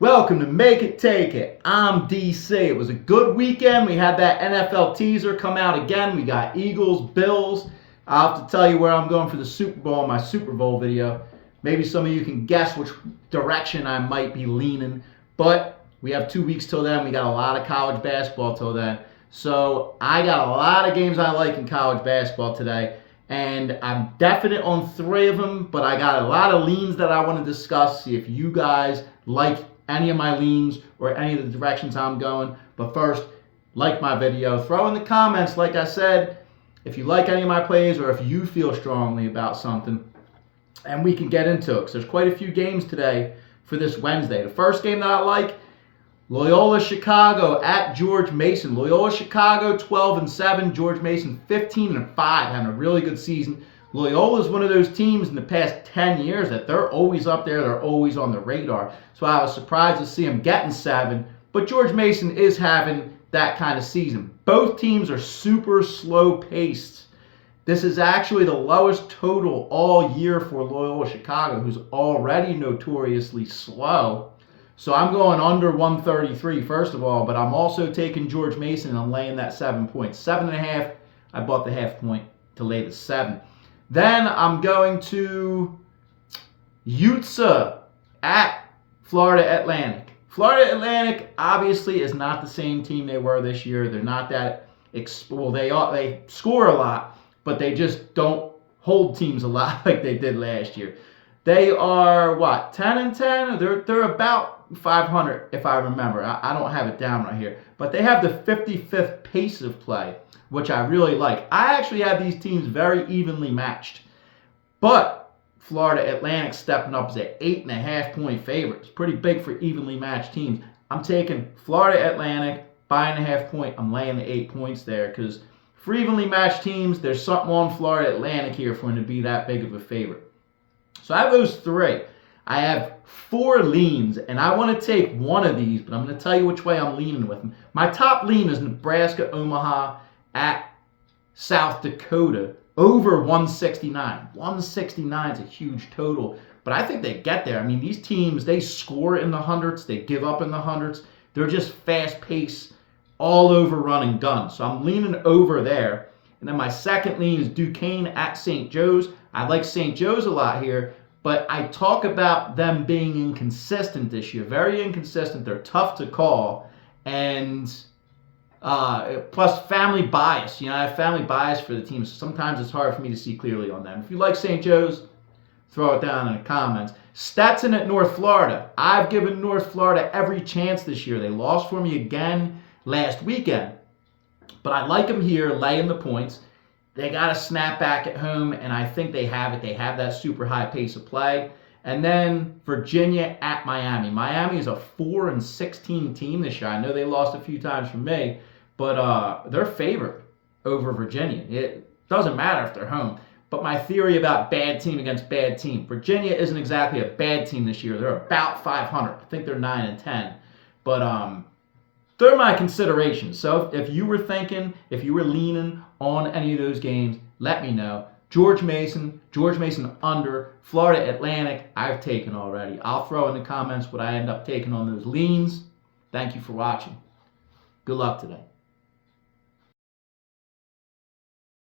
Welcome to Make It Take It. I'm DC. It was a good weekend. We had that NFL teaser come out again. We got Eagles, Bills. I'll have to tell you where I'm going for the Super Bowl in my Super Bowl video. Maybe some of you can guess which direction I might be leaning. But we have 2 weeks till then. We got a lot of college basketball till then. So I got a lot of games I like in college basketball today. And I'm definite on 3 of them, but I got a lot of leans that I want to discuss. See if you guys like any of my leans or any of the directions I'm going. But first, like my video. Throw in the comments, like I said, if you like any of my plays or if you feel strongly about something. And we can get into it because there's quite a few games today for this Wednesday. The first game that I like, Loyola Chicago at George Mason. Loyola Chicago 12-7, George Mason 15-5, having a really good season. Loyola is one of those teams in the past 10 years that they're always up there, they're always on the radar. So I was surprised to see them getting 7, but George Mason is having that kind of season. Both teams are super slow paced. This is actually the lowest total all year for Loyola Chicago, who's already notoriously slow. So I'm going under 133, first of all, but I'm also taking George Mason and I'm laying that 7 points. 7.5, I bought the half point to lay the 7. Then I'm going to Ncaa at Florida Atlantic. Florida Atlantic obviously is not the same team they were this year. They're not that well, they score a lot, but they just don't hold teams a lot like they did last year. They are what, 10-10? They're about 500 if I remember. I don't have it down right here, but they have the 55th pace of play, which I really like. I actually have these teams very evenly matched, but Florida Atlantic stepping up as an 8.5 point favorite. It's pretty big for evenly matched teams. I'm taking Florida Atlantic by 1.5 point. I'm laying the 8 points there because for evenly matched teams, there's something on Florida Atlantic here for them to be that big of a favorite. So I have those 3. I have 4 leans, and I want to take one of these, but I'm going to tell you which way I'm leaning with them. My top lean is Nebraska Omaha at South Dakota over 169. 169 is a huge total, but I think they get there. I mean, these teams, they score in the hundreds, they give up in the hundreds. They're just fast-paced, all over run and gun. So I'm leaning over there. And then my second lean is Duquesne at St. Joe's. I like St. Joe's a lot here, but I talk about them being inconsistent this year. Very inconsistent. They're tough to call. And plus family bias. You know, I have family bias for the team. So sometimes it's hard for me to see clearly on them. If you like St. Joe's, throw it down in the comments. Stetson at North Florida. I've given North Florida every chance this year. They lost for me again last weekend. But I like them here, laying the points. They got to snap back at home, and I think they have it. They have that super high pace of play. And then Virginia at Miami. Miami is a 4-16 team this year. I know they lost a few times from me, but they're favored over Virginia. It doesn't matter if they're home. But my theory about bad team against bad team. Virginia isn't exactly a bad team this year. They're about 500. I think they're 9-10. But they're my considerations. So if you were thinking, if you were leaning on any of those games, let me know. George Mason under, Florida Atlantic, I've taken already. I'll throw in the comments what I end up taking on those leans. Thank you for watching. Good luck today.